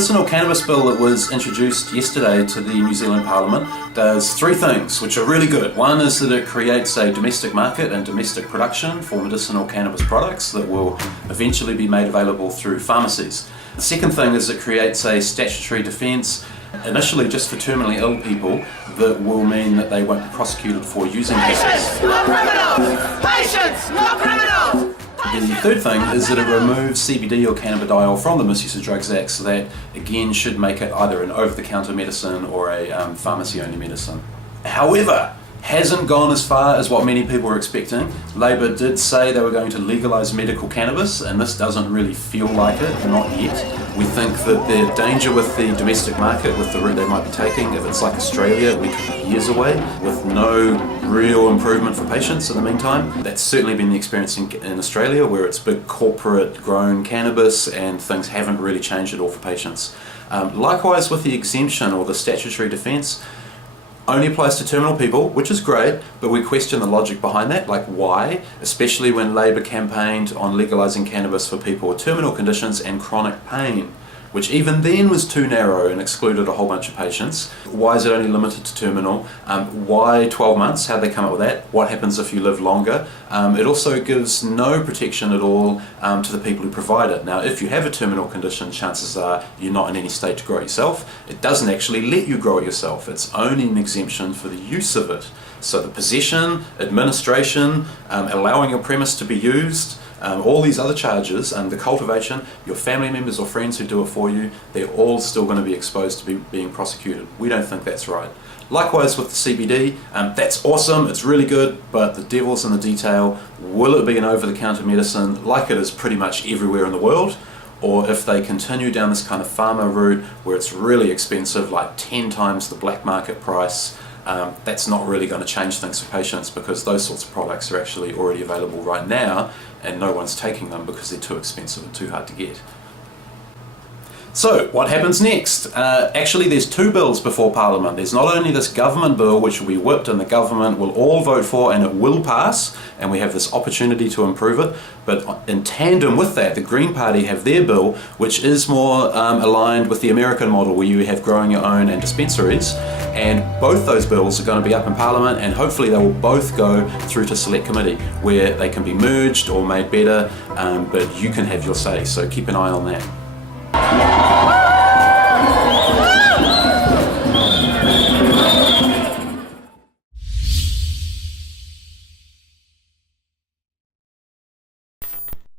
medicinal cannabis bill that was introduced yesterday to the New Zealand Parliament does three things which are really good. One is that it creates a domestic market and domestic production for medicinal cannabis products that will eventually be made available through pharmacies. The second thing is it creates a statutory defence, initially just for terminally ill people, that will mean that they won't be prosecuted for using cannabis. Patients, not criminals! Patients, not criminals! The third thing is that it removes CBD or cannabidiol from the Misuse of Drugs Act, so that again should make it either an over-the-counter medicine or a pharmacy-only medicine. However, hasn't gone as far as what many people were expecting. Labor did say they were going to legalise medical cannabis, and this doesn't really feel like it, not yet. We think that the danger with the domestic market, with the route they might be taking, if it's like Australia, we could be years away with no real improvement for patients in the meantime. That's certainly been the experience in Australia, where it's big corporate grown cannabis and things haven't really changed at all for patients. Likewise with the exemption or the statutory defence, only applies to terminal people, which is great, but we question the logic behind that, like why, especially when Labor campaigned on legalising cannabis for people with terminal conditions and chronic pain, which even then was too narrow and excluded a whole bunch of patients. Why is it only limited to terminal? Why 12 months? How'd they come up with that? What happens if you live longer? It also gives no protection at all to the people who provide it. Now, if you have a terminal condition, chances are you're not in any state to grow it yourself. It doesn't actually let you grow it yourself. It's only an exemption for the use of it. So the possession, administration, allowing your premise to be used, all these other charges, the cultivation, your family members or friends who do it for you, they're all still going to be exposed to being prosecuted. We don't think that's right. Likewise with the CBD, that's awesome, it's really good, but the devil's in the detail. Will it be an over-the-counter medicine like it is pretty much everywhere in the world? Or if they continue down this kind of pharma route where it's really expensive, like 10 times the black market price, that's not really going to change things for patients, because those sorts of products are actually already available right now and no one's taking them because they're too expensive and too hard to get. So what happens next? Actually there's two bills before Parliament. There's not only this government bill which will be whipped and the government will all vote for and it will pass, and we have this opportunity to improve it, but in tandem with that the Green Party have their bill which is more aligned with the American model, where you have growing your own and dispensaries, and both those bills are going to be up in Parliament, and hopefully they will both go through to Select Committee where they can be merged or made better, but you can have your say, so keep an eye on that.